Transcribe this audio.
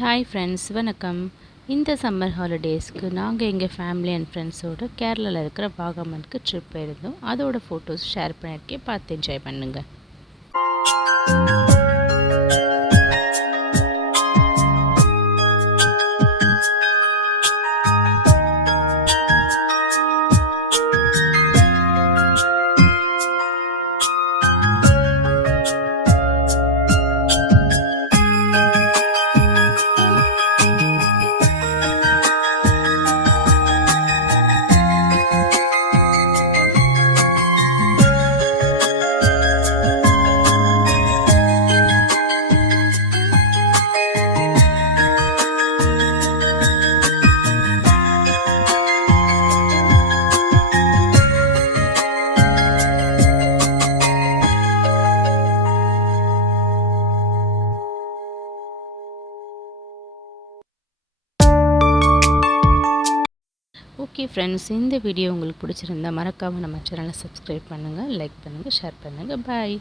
Hi friends, வணக்கம். இந்த சம்மர் ஹாலிடேஸ்க்கு நாங்கள் எங்கள் ஃபேமிலி அண்ட் ஃப்ரெண்ட்ஸோடு கேரளாவில் இருக்கிற வாகமனுக்கு ட்ரிப் போயிருந்தோம். அதோட ஃபோட்டோஸ் ஷேர் பண்ணியிருக்கேன், பார்த்து என்ஜாய் பண்ணுங்கள். ஓகே ஃப்ரெண்ட்ஸ், இந்த வீடியோ உங்களுக்கு பிடிச்சிருந்தா மறக்காமல் நம்ம சேனலை சப்ஸ்கிரைப் பண்ணுங்கள், லைக் பண்ணுங்கள், ஷேர் பண்ணுங்கள். பாய்.